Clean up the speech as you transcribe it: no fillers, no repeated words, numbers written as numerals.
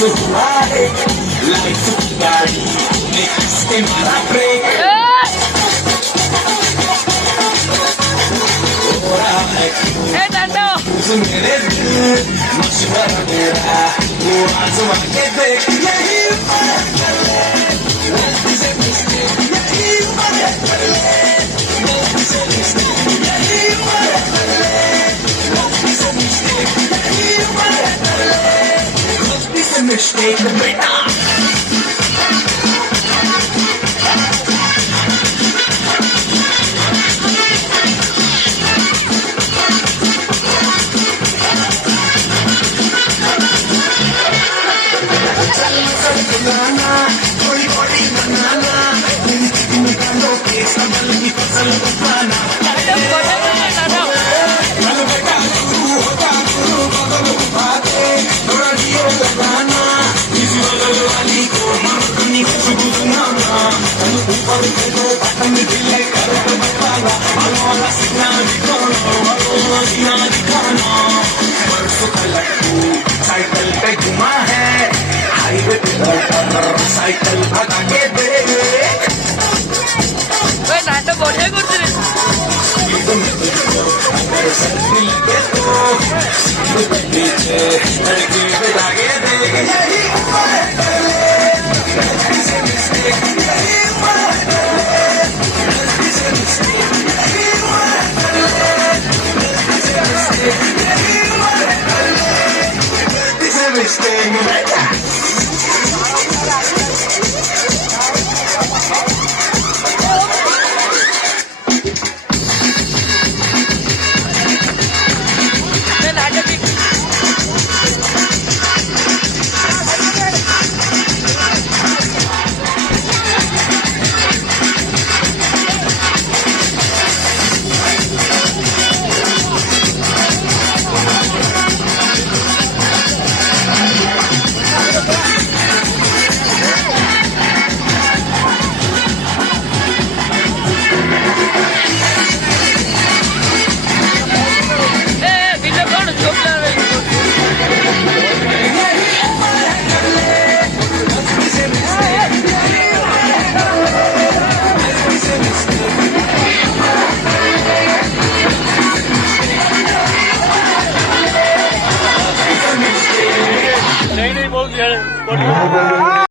हुआ है लाइफ की गाड़ी ने किसके मारा ब्रेक हो रहा है क्यों मेरे दिल मशवरा मेरा वो आजमा के देख यही फर्क कर ले गलती से मिस्टेक यही फर्क कर ले गलती से मिस्टेक यही फर्क कर ले गलती से मिस्टेक यही फर्क कर ले गलती से मिस्टेक बेटा थोड़ी बड़ी बनाना निकालो के सबल की फसल उठाना बेटा गुरु बदल उठाते थोड़ा जियो लगाना इस बदल वाली को मरनी खुशबू सुनाना ऊपर के दो बटन ढीले कर बताना वालों वाला सीना दिखाना परसों का लट्टू साइकिल पे घुमा है हाईवे पे साइकिल भगा के देख नाटक बढ़िया करते सेल्फी लेके तो सीट पे पीछे लड़की बिठा के देख यही फर्क कर ले गलती से मिस्टेक यही फर्क कर ले गलती से मिस्टेक यही फर्क कर ले गलती से मिस्टेक यही फर्क कर ले गलती से मिस्टेक बेटा नहीं बोल दिया